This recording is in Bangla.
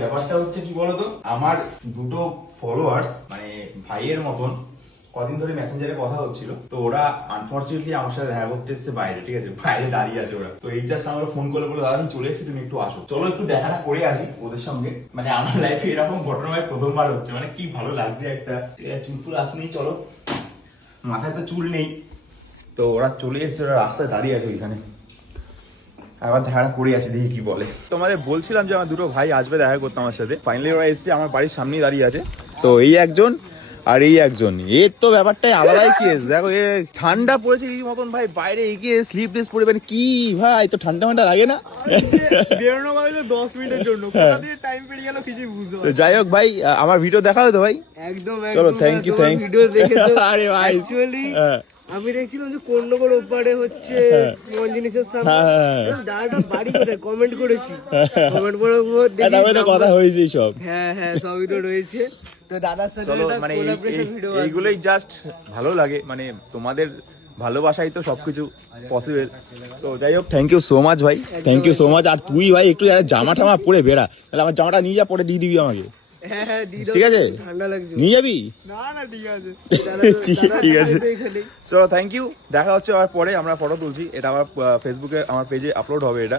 ব্যাপারটা হচ্ছে কি বলতো, আমার দুটো ফলোয়ার্স মানে ভাইয়ের মতন কদিন ধরে মেসেঞ্জারে কথা হচ্ছিল, তো ওরা আনফর্চুনেটলি আমার সাথে দেখা করতে এসছে বাইরে, ঠিক আছে, বাইরে দাঁড়িয়ে আছে ওরা। তো এই জাস্ট আমার ফোন করে বলে দাদা আমি চলে এসেছি, তুমি একটু আসো, চলো একটু দেখাটা করে আসি ওদের সঙ্গে। মানে আমার লাইফে এরকম ঘটনা ভাই প্রথমবার হচ্ছে, মানে কি ভালো লাগছে একটা। চুল ফুল আসেনি, চলো, মাথায় তো চুল নেই। তো ওরা চলে এসছে, ওরা রাস্তায় দাঁড়িয়ে আছে ওইখানে, আবার দেখাটা করে আছে, দেখি কি বলে। তোমাদের বলছিলাম যে আমার দুটো ভাই আসবে দেখা করতে আমার সাথে, ফাইনালি ওরা এসছে, আমার বাড়ির সামনেই দাঁড়িয়ে আছে। তো এই একজন আর এই একজন, এর তো ব্যাপারটাই আলাদাই কেস। দেখো এ ঠান্ডা পড়েছে এই মতন ভাই, বাইরে এগিয়ে স্লিপলেস পরে, মানে কি ভাই, তো ঠান্ডা ঠান্ডা লাগে না? বেরোনো হলো 10 মিনিটের জন্য, কোথা দিয়ে টাইম পেরিয়ে গেল কিছুই বুঝতে তো পারছি যাই হোক ভাই, আমার ভিডিও দেখাও তো ভাই। একদম চলো, থ্যাংক ইউ, থ্যাংক ভিডিও দেখে তো আরে ভাই অ্যাকচুয়ালি আমি দেখছিলাম যে কোন্নগর ওপারে হচ্ছে কোন জিনিসের সামনে দাদাটা বাড়ি কোথায় কমেন্ট করেছি, কমেন্ট করার পর দেখি তারপরে তো কথা হয়েছে সব। হ্যাঁ হ্যাঁ সবই তো রয়েছে। তো দাদার সাথে চলো, একটা মানে কোলাবরেশন ভিডিও আছে। এইগুলোই জাস্ট ভালো লাগে, মানে তোমাদের ভালোবাসাই তো সবকিছু পসিবল। তো যাই হোক, থ্যাংক ইউ সো মাচ ভাই, থ্যাংক ইউ সো মাচ। আর তুই ভাই একটু জামা টামা পরে বেড়া, তাহলে আমার জামাটা নিয়ে যা, পরে দিয়ে দিবি আমাকে, হ্যাঁ হ্যাঁ দিয়ে দাও, ঠিক আছে? ঠান্ডা লাগছে। নিয়ে যাবি? না না ঠিক আছে ঠিক আছে, এখানেই। চলো, থ্যাংক ইউ। দেখা হচ্ছে আবার পরে, আমরা ফটো তুলছি, এটা আমার ফেসবুকে আমার পেজে আপলোড হবে এটা।